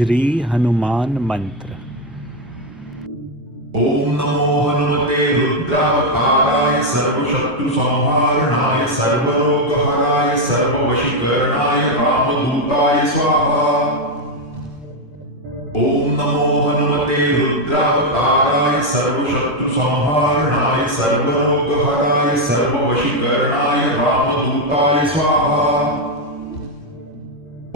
श्री हनुमान मंत्र। ओम नमो हनुमते रुद्रावताराय सर्वशत्रुसंहारणाय सर्वरोगहराय सर्ववशीकरणाय रामदूताय स्वाहा। ओम नमो हनुमते रुद्रावताराय सर्वशत्रुसंहारणाय सर्वरोगहराय सर्ववशीकरणाय रामदूताय स्वाहा।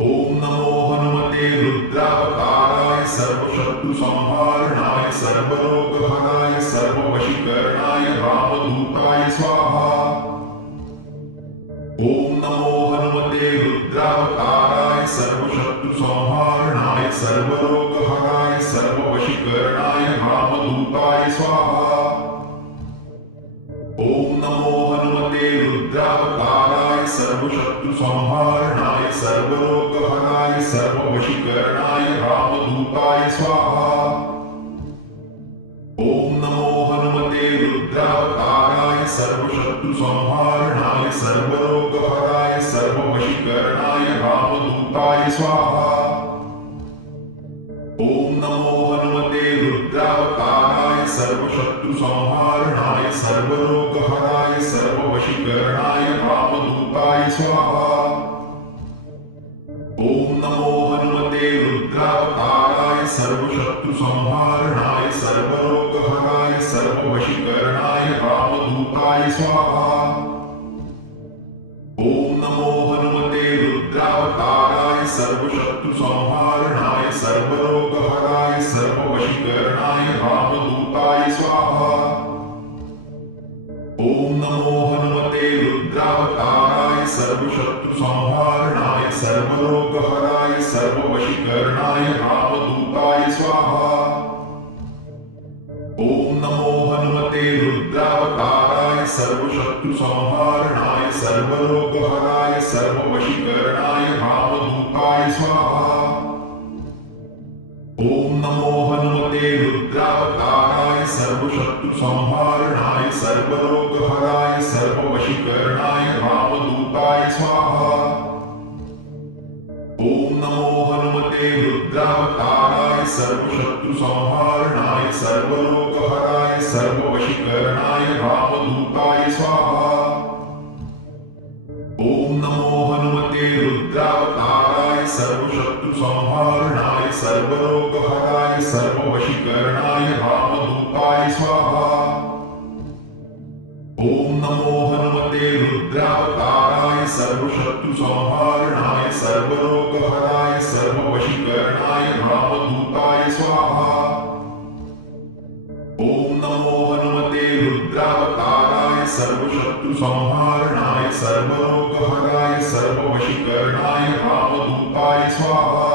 ओम नमो हनुमते रुद्रावताराय सर्वशत्रुसंहारणाय सर्वरोगहराय सर्ववशीकरणाय रामदूताय स्वाहा। ओम नमो हनुमते रुद्रावताराय सर्वशत्रुसंहारणाय सर्वरोगहराय सर्ववशीकरणाय रामदूताय स्वाहा। ओम नमो हनुमते रुद्रावताराय सर्वशत्रुसंहारणाय सर्वरोगहराय सर्ववशीकरणाय रामदूताय स्वाहा। ओम नमो हनुमते रुद्रावताराय सर्वशत्रुसंहारणाय सर्वरोगहराय सर्ववशीकरणाय रामदूताय स्वाहा। ओम नमो हनुमते रुद्रावताराय सर्वशत्रुसंहारणाय सर्वरोगहराय सर्ववशीकरणाय रामदूताय स्वाहा। ओम नमो हनुमते रुद्रावताराय सर्वशत्रुसंहारणाय सर्वरोगहराय सर्ववशीकरणाय रामदूताय स्वाहा। ओम नमो हनुमते रुद्रावताराय सर्वशत्रुसंहारणाय सर्वरोगहराय सर्ववशीकरणाय रामदूताय स्वाहा। ओम नमो हनुमते रुद्रावताराय सर्वशत्रुसंहारणाय सर्वरोगहराय सर्ववशीकरणाय रामदूताय स्वाहा। ओम नमो हनुमते रुद्रावताराय सर्वशत्रुसंहारणाय सर्वरोगहराय सर्ववशीकरणाय रामदूताय स्वाहा। ओम नमो हनुमते रुद्रावताराय सर्वशत्रुसंहारणाय सर्वरोगहराय सर्ववशीकरणाय रामदूताय स्वाहा। ओम नमो हनुमते रुद्रावताराय सर्वशत्रुसंहारणाय सर्वरोगहराय सर्ववशीकरणाय रामदूताय स्वाहा। ओम नमो हनुमते रुद्रावताराय सर्वशत्रुसंहारणाय सर्वरोगहराय सर्ववशीकरणाय रामदूताय स्वाहा। ओम नमो हनुमते रुद्रावताराय सर्वशत्रुसंहारणाय सर्वरोगहराय सर्ववशीकरणाय रामदूताय स्वाहा। ओम नमो हनुमते रुद्रावताराय सर्वशत्रुसंहारणाय सर्वरोगहराय सर्ववशीकरणाय रामदूताय स्वाहा।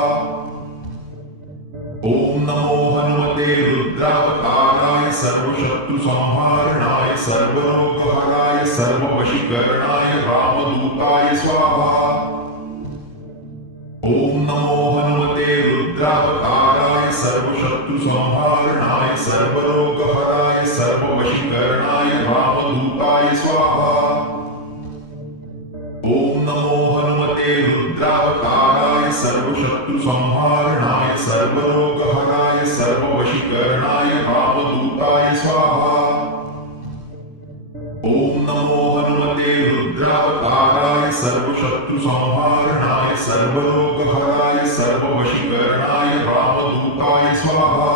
ओम नमो हनुमते रुद्रावताराय सर्वशत्रुसंहारणाय सर्वरोगहराय सर्ववशीकरणाय रामदूताय स्वाहा। ओम नमो हनुमते रुद्रावताराय सर्वशत्रुसंहारणाय सर्वरोगहराय सर्ववशीकरणाय रामदूताय स्वाहा। ओम नमो हनुमते रुद्रावताराय सर्वशत्रुसंहारणाय सर्वरोगहराय सर्ववशीकरणाय रामदूताय स्वाहा। ओम नमो हनुमते रुद्रावताराय सर्वशत्रुसंहारणाय सर्वरोगहराय सर्ववशीकरणाय रामदूताय स्वाहा।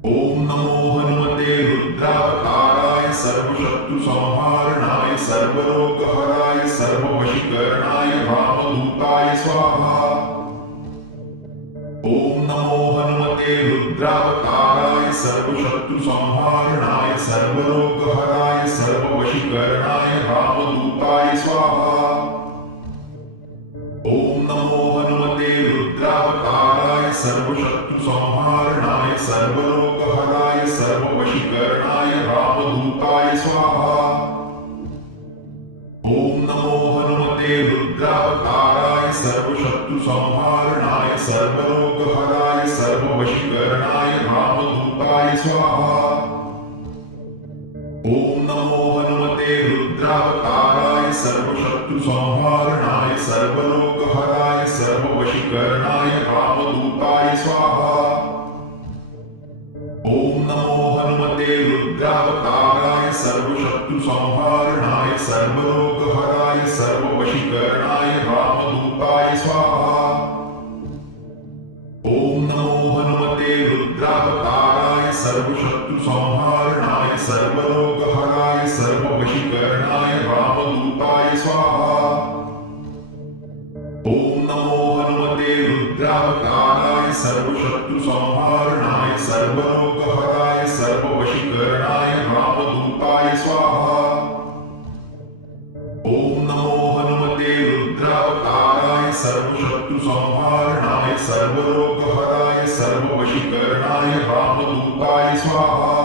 ओम नमो हनुमते रुद्रावताराय सर्वशत्रुसंहारणाय सर्वरोगहराय सर्ववशीकरणाय रामदूताय स्वाहा। ओम नमो हनुमते रुद्रावताराय सर्वशत्रुसंहारणाय सर्वरोगहराय सर्ववशीकरणाय रामदूताय स्वाहा। ओम नमो हनुमते रुद्रावताराय सर्वशत्रुसंहारणाय सर्वरोगहराय सर्ववशीकरणाय रामदूताय स्वाहा। ओम नमो हनुमते रुद्रावताराय सर्वशत्रुसंहारणाय सर्वरोगहराय सर्ववशीकरणाय रामदूताय स्वाहा। ओम नमो हनुमते रुद्रावताराय सर्वशत्रुसंहारणाय सर्वरोगहराय सर्ववशीकरणाय सर्ववशीकरणाय रामदूताय स्वाहा। ओम नमो हनुमते रुद्रावताराय सर्वशत्रुसंहारणाय सर्वरोगहराय सर्ववशीकरणाय रामदूताय स्वाहा। ओम नमो हनुमते रुद्रावताराय सर्वशत्रुसंहारणाय सर्वरोगहराय सर्ववशीकरणाय रामदूताय स्वाहा। ओम नमो हनुमते रुद्रावताराय सर्वशत्रुसंहारणाय सर्वरोगहराय सर्ववशीकरणाय रामदूताय स्वाहा। ओम नमो हनुमते रुद्रावताराय सर्वशत्रुसंहारणाय सर्वरोगहराय सर्ववशीकरणाय रामदूताय स्वाहा।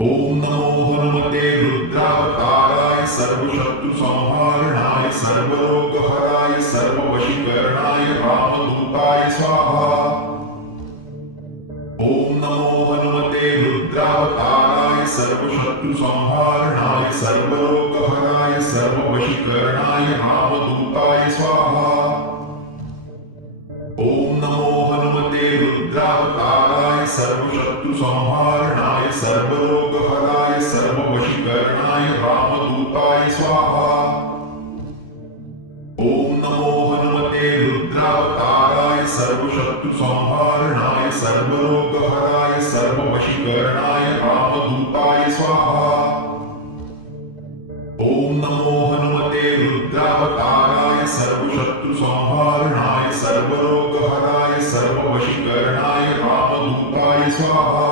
ओम नमो हनुमते रुद्रावताराय सर्वशत्रुसंहारणाय सर्वरोगहराय सर्ववशीकरणाय रामदूताय स्वाहा। ओम नमो हनुमते रुद्रावताराय सर्वशत्रुसंहारणाय सर्वरोगहराय सर्ववशीकरणाय रामदूताय स्वाहा। ओम नमो हनुमते रुद्रावताराय सर्वशत्रुसंहारणाय सर्वरोगहराय सर्ववशीकरणाय रामदूताय स्वाहा। ओम नमो हनुमते रुद्रावताराय सर्वशत्रुसंहारणाय सर्वरोगहराय सर्ववशीकरणाय रामदूताय स्वाहा। ओम नमो हनुमते रुद्रावताराय सर्वशत्रुसंहारणाय सर्वरोगहराय सर्ववशीकरणाय रामदूताय स्वाहा।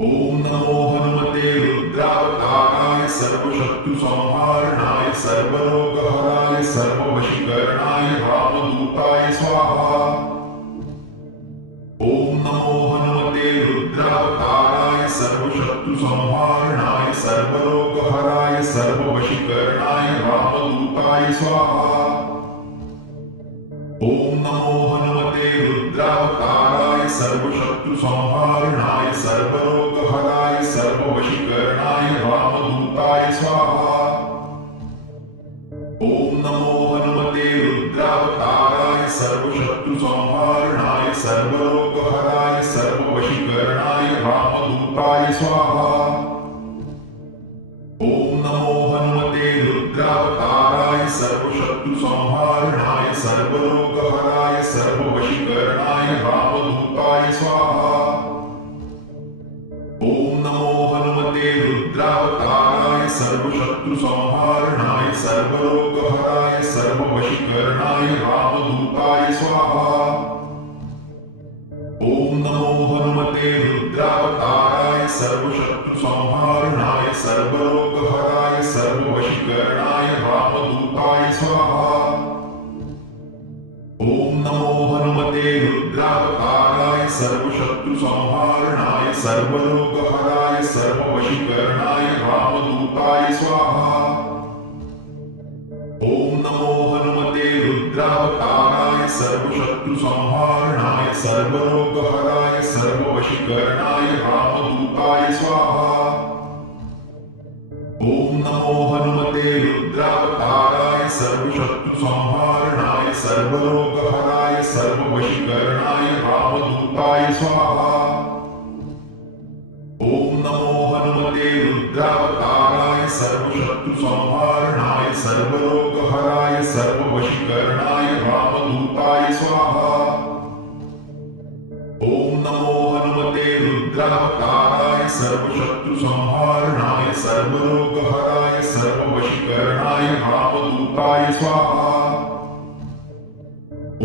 ओम नमो हनुमते रुद्रावताराय सर्वशत्रुसंहारणाय सर्वरोगहराय सर्ववशीकरणाय रामदूताय स्वाहा। ओम नमो हनुमते रुद्रावताराय सर्वशत्रुसंहारणाय सर्वरोगहराय सर्ववशीकरणाय रामदूताय स्वाहा। ओम नमो हनुमते रुद्रावताराय सर्वशत्रुसंहारणाय सर्वरोगहराय सर्ववशीकरणाय रामदूताय स्वाहा। ओम नमो हनुमते रुद्रावताराय सर्वशत्रुसंहारणाय सर्वरोगहराय सर्ववशीकरणाय रामदूताय स्वाहा। ओम नमो हनुमते रुद्रावताराय सर्वशत्रुसंहारणाय सर्वरोगहराय सर्ववशीकरणाय रामदूताय स्वाहा। ओम नमो हनुमते रुद्रावताराय सर्वशत्रुसंहारणाय सर्वरोगहराय सर्ववशीकरणाय रामदूताय स्वाहा। ओम नमो हनुमते रुद्रावताराय सर्वशत्रुसंहारणाय सर्वरोगहराय सर्ववशीकरणाय रामदूताय स्वाहा। ओम नमो हनुमते रुद्रावताराय सर्वशत्रुसंहारणाय सर्वरोगहराय सर्ववशीकरणाय रामदूताय स्वाहा। ओम नमो हनुमते रुद्रावताराय सर्वशत्रुसंहारणाय सर्वरोगहराय सर्ववशीकरणाय रामदूताय स्वाहा। ओम नमो हनुमते रुद्रावताराय सर्वशत्रुसंहारणाय सर्वरोगहराय सर्ववशीकरणाय रामदूताय स्वाहा। ओम नमो हनुमते रुद्रावताराय सर्वशत्रुसंहारणाय सर्वरोगहराय सर्ववशीकरणाय रामदूताय स्वाहा। ओम नमो हनुमते रुद्रावताराय सर्वशत्रुसंहारणाय सर्वरोगहराय सर्ववशीकरणाय रामदूताय स्वाहा।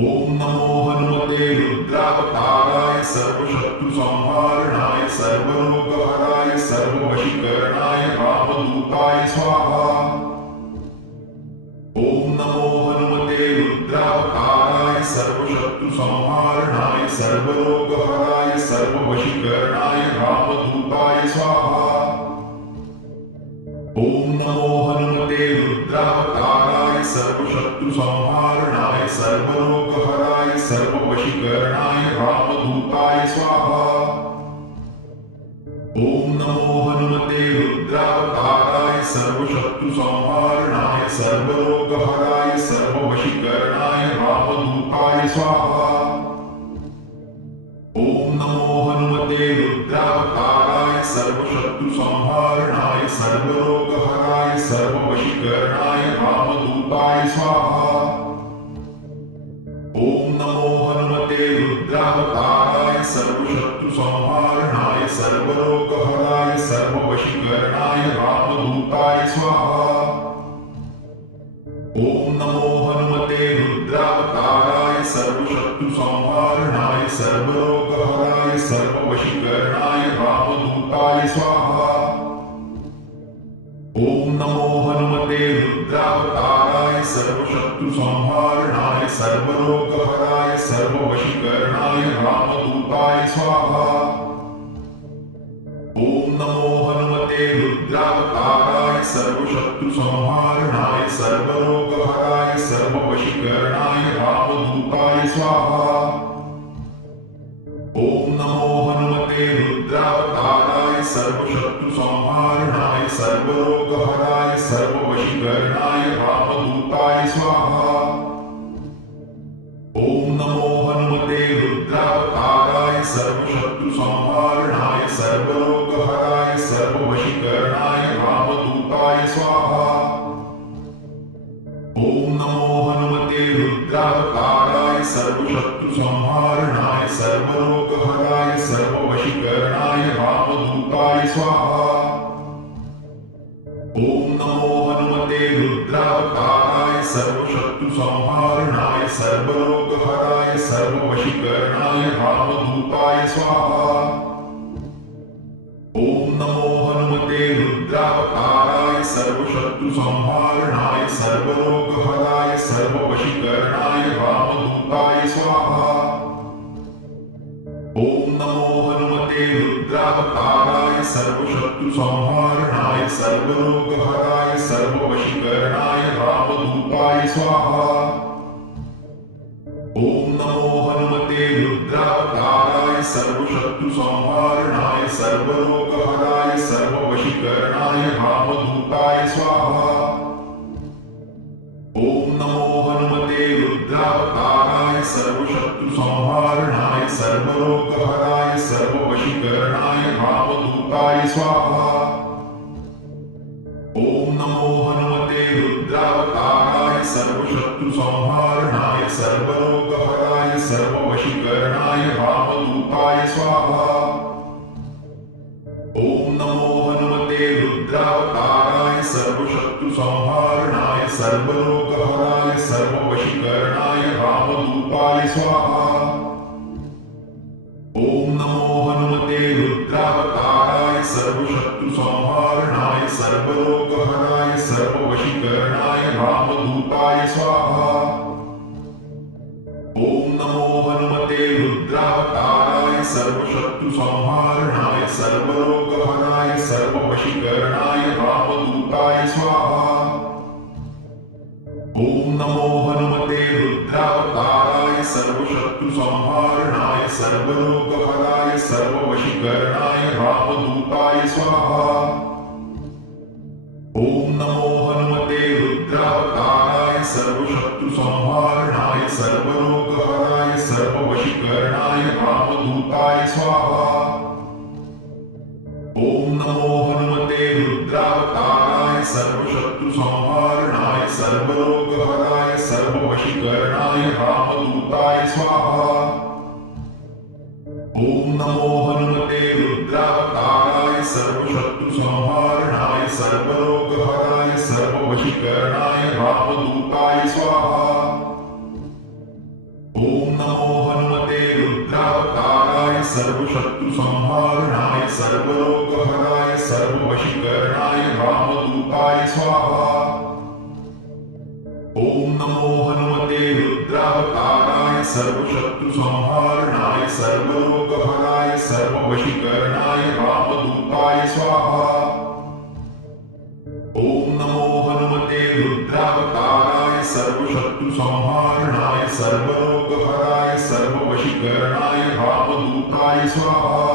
ओम नमो हनुमते रुद्रावताराय सर्वशत्रुसंहारणाय सर्वरोगहराय सर्ववशीकरणाय रामदूताय स्वाहा। ओम नमो हनुमते रुद्रावताराय सर्वशत्रुसंहारणाय सर्वरोगहराय सर्ववशीकरणाय रामदूताय स्वाहा। ओम नमो हनुमते रुद्रावताराय सर्वशत्रुसंहारणाय सर्वरोगहराय सर्ववशीकरणाय रामदूताय स्वाहा। ओम नमो हनुमते रुद्रावताराय सर्वशत्रुसंहारणाय सर्वरोगहराय सर्ववशीकरणाय रामदूताय स्वाहा। ओम नमो हनुमते रुद्रावताराय सर्वशत्रुसंहारणाय सर्वरोगहराय सर्ववशीकरणाय रामदूताय स्वाहा। ओम नमो हनुमते रुद्रावताराय सर्वशत्रुसंहारणाय सर्वरोगहराय सर्ववशीकरणाय रामदूताय स्वाहा। ओम नमो हनुमते रुद्रावताराय सर्वशत्रुसंहारणाय सर्वरोगहराय सर्ववशीकरणाय रामदूताय स्वाहा। ओम नमो हनुमते रुद्रावताराय सर्वशत्रुसंहारणाय सर्वरोगहराय सर्ववशीकरणाय रामदूताय स्वाहा। ओम नमो हनुमते रुद्रावताराय सर्वशत्रुसंहारणाय सर्वरोगहराय सर्ववशीकरणाय रामदूताय स्वाहा। ओम नमो हनुमते रुद्रावताराय सर्वशत्रुसंहारणाय सर्वरोगहराय सर्ववशीकरणाय रामदूताय स्वाहा। ओम नमो हनुमते रुद्रावताराय सर्वशत्रुसंहारणाय सर्वरोगहराय सर्ववशीकरणाय रामदूताय स्वाहा। ओम नमो हनुमते रुद्रावताराय सर्वशत्रुसंहारणाय सर्वरोगहराय सर्ववशीकरणाय रामदूताय स्वाहा। ओम नमो हनुमते रुद्रावताराय सर्वशत्रुसंहारणाय सर्वरोगहराय सर्ववशीकरणाय रामदूताय स्वाहा। ओम नमो हनुमते रुद्रावताराय सर्वशत्रुसंहारणाय सर्वरोगहराय सर्ववशीकरणाय रामदूताय स्वाहा। ओम नमो हनुमते रुद्रावताराय सर्वशत्रुसंहारणाय सर्वरोगहराय सर्ववशीकरणाय रामदूताय स्वाहा। ओम नमो हनुमते रुद्रावताराय सर्वशत्रुसंहारणाय सर्वरोगहराय सर्ववशीकरणाय रामदूताय स्वाहा। ओम नमो हनुमते रुद्रावताराय सर्वशत्रुसंहारणाय सर्वरोगहराय सर्ववशीकरणाय रामदूताय स्वाहा। ओम नमो हनुमते रुद्रावताराय सर्वशत्रुसंहारणाय सर्वरोगहराय सर्ववशीकरणाय रामदूताय स्वाहा। ओम नमो हनुमते रुद्रावताराय सर्वशत्रुसंहारणाय सर्वरोगहराय सर्ववशीकरणाय रामदूताय स्वाहा। ओम नमो हनुमते रुद्रावताराय सर्वशत्रुसंहारणाय सर्वरोगहराय सर्ववशीकरणाय रामदूताय स्वाहा। ओम नमो हनुमते रुद्रावताराय सर्वशत्रुसंहारणाय सर्वरोगहराय सर्ववशीकरणाय रामदूताय स्वाहा। ओम नमो हनुमते रुद्रावताराय सर्वशत्रुसंहारणाय सर्वरोगहराय सर्ववशीकरणाय रामदूताय स्वाहा। ओम नमो हनुमते रुद्रावताराय सर्वशत्रुसंहारणाय सर्वरोगहराय सर्ववशीकरणाय रामदूताय स्वाहा। ओम नमो हनुमते रुद्रावताराय सर्वशत्रुसंहारणाय सर्वरोगहराय सर्ववशीकरणाय रामदूताय स्वाहा। ओम नमो हनुमते रुद्रावताराय सर्वशत्रुसंहारणाय सर्वरोगहराय सर्ववशीकरणाय रामदूताय स्वाहा। ओम नमो हनुमते रुद्रावताराय सर्वशत्रुसंहारणाय सर्वरोगहराय सर्ववशीकरणाय रामदूताय स्वाहा। ओम नमो हनुमते रुद्रावताराय सर्वशत्रुसंहारणाय सर्वरोगहराय सर्ववशीकरणाय रामदूताय स्वाहा। ओम नमो हनुमते रुद्रावताराय सर्वशत्रुसंहारणाय सर्वरोगहराय सर्ववशीकरणाय रामदूताय स्वाहा।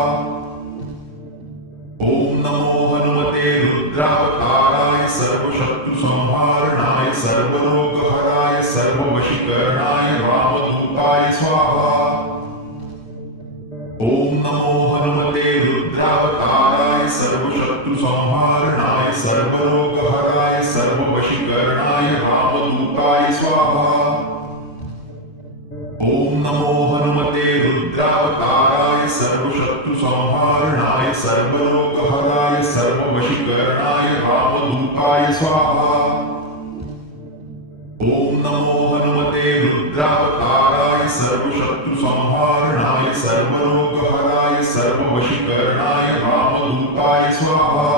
ओम नमो हनुमते रुद्रावताराय सर्वशत्रुसंहारणाय सर्वरोगहराय सर्ववशीकरणाय रामदूताय स्वाहा। ओम नमो हनुमते रुद्रावताराय सर्वशत्रुसंहारणाय सर्वरोगहराय सर्ववशीकरणाय रामदूताय स्वाहा। ओम नमो हनुमते रुद्रावताराय सर्वशत्रुसंहारणाय सर्वरोगहराय सर्ववशीकरणाय रामदूताय स्वाहा। ओम नमो हनुमते रुद्रावताराय सर्वशत्रुसंहारणाय सर्वरोगहराय सर्ववशीकरणाय रामदूताय स्वाहा।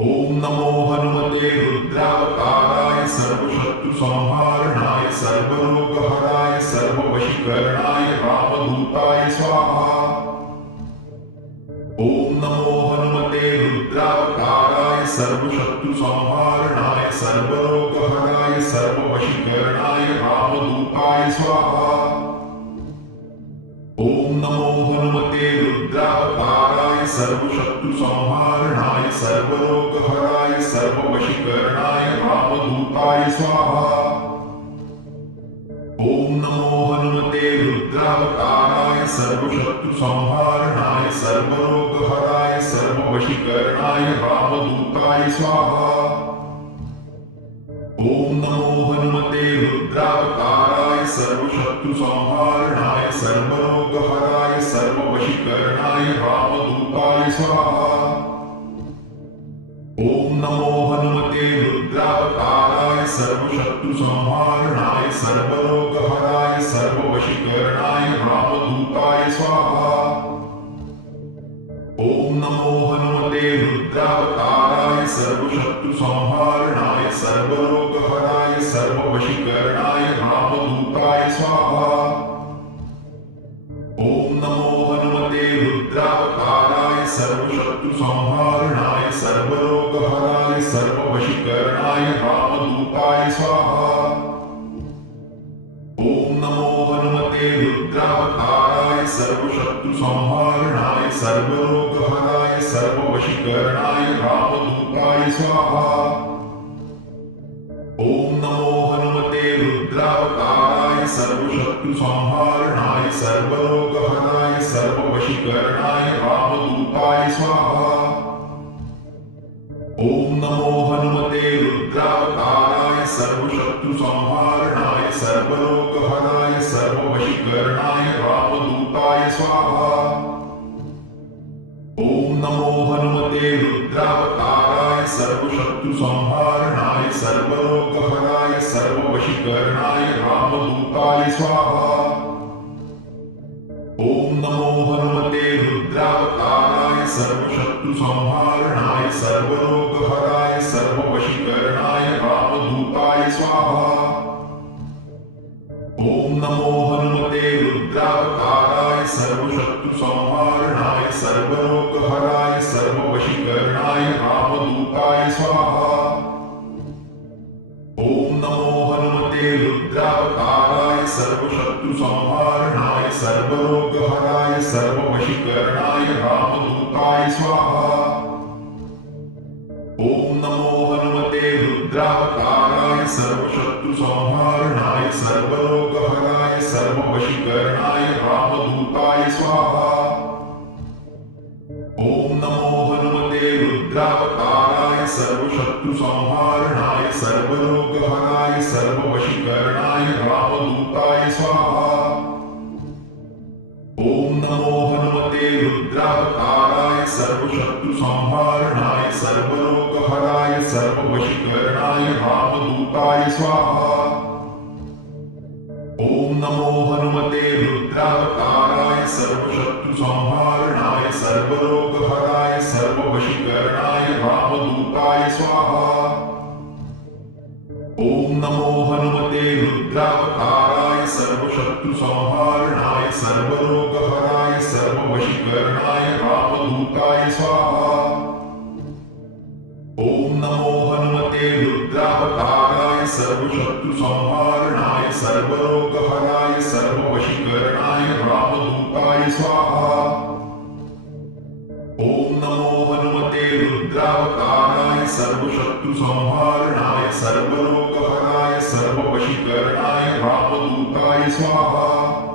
ओम नमो हनुमते रुद्रावताराय सर्वशत्रुसंहारणाय सर्वरोगहराय सर्ववशीकरणाय रामदूताय स्वाहा। ओम नमो हनुमते रुद्रावताराय सर्वशत्रुसंहारणाय सर्वरोगहराय सर्ववशीकरणाय रामदूताय स्वाहा। ओम नमो हनुमते रुद्रावताराय सर्वशत्रुसंहारणाय सर्वरोगहराय सर्ववशीकरणाय रामदूताय स्वाहा। ओम नमो हनुमते रुद्रावताराय सर्वशत्रुसंहारणाय सर्वरोगहराय सर्ववशीकरणाय रामदूताय स्वाहा। ओम नमो हनुमते रुद्रावताराय सर्वशत्रुसंहारणाय सर्वरोगहराय सर्ववशीकरणाय रामदूताय स्वाहा। ओम नमो हनुमते रुद्रावताराय सर्वशत्रुसंहारणाय सर्वरोगहराय सर्ववशीकरणाय रामदूताय स्वाहा। ओम नमो हनुमते रुद्रावताराय सर्वशत्रुसंहारणाय सर्वरोगहराय सर्ववशीकरणाय रामदूताय स्वाहा। ओम नमो हनुमते रुद्रावताराय सर्वशत्रुसंहारणाय सर्वरोगहराय सर्ववशीकरणाय रामदूताय स्वाहा। ओम नमो हनुमते रुद्रावताराय सर्वशत्रुसंहारणाय सर्वरोगहराय सर्ववशीकरणाय रामदूताय स्वाहा। ओम नमो हनुमते रुद्रावताराय सर्वशत्रुसंहारणाय सर्वरोगहराय सर्ववशीकरणाय रामदूताय स्वाहा। ओम नमो हनुमते रुद्रावताराय सर्वशत्रुसंहारणाय सर्वरोगहराय सर्ववशीकरणाय रामदूताय स्वाहा। ओम नमो हनुमते रुद्रावताराय सर्वशत्रुसंहारणाय सर्वरोगहराय सर्ववशीकरणाय रामदूताय स्वाहा। ओम नमो हनुमते रुद्रावताराय सर्वशत्रुसंहारणाय सर्वरोगहराय सर्ववशीकरणाय रामदूताय स्वाहा। ओम नमो हनुमते रुद्रावताराय सर्वशत्रुसंहारणाय सर्वरोगहराय सर्ववशीकरणाय रामदूताय स्वाहा। ओम नमो हनुमते रुद्रावताराय सर्वशत्रुसंहारणाय सर्वरोगहराय सर्ववशीकरणाय रामदूताय स्वाहा। ओम नमो हनुमते रुद्रावताराय सर्वशत्रुसंहारणाय सर्वरोगहराय सर्ववशीकरणाय रामदूताय स्वाहा। ओम नमो हनुमते रुद्रावताराय सर्वशत्रुसंहारणाय सर्वरोगहराय सर्ववशीकरणाय रामदूताय स्वाहा। ओम नमो हनुमते रुद्रावताराय सर्वशत्रुसंहारणाय सर्वरोगहराय सर्ववशीकरणाय रामदूताय स्वाहा। ओम नमो हनुमते रुद्रावताराय सर्वशत्रुसंहारणाय सर्वरोगहराय सर्ववशीकरणाय रामदूताय स्वाहा। ओम नमो हनुमते रुद्रावताराय सर्वशत्रुसंहारणाय सर्वरोगहराय सर्ववशीकरणाय रामदूताय स्वाहा। ओम नमो हनुमते रुद्रावताराय सर्वशत्रुसंहारणाय सर्वरोगहराय सर्ववशीकरणाय रामदूताय स्वाहा। ओम नमो हनुमते रुद्रावताराय शत्रुसंहारणाय सर्वलोकहराय सर्ववशीकरणाय रामदूताय स्वाहा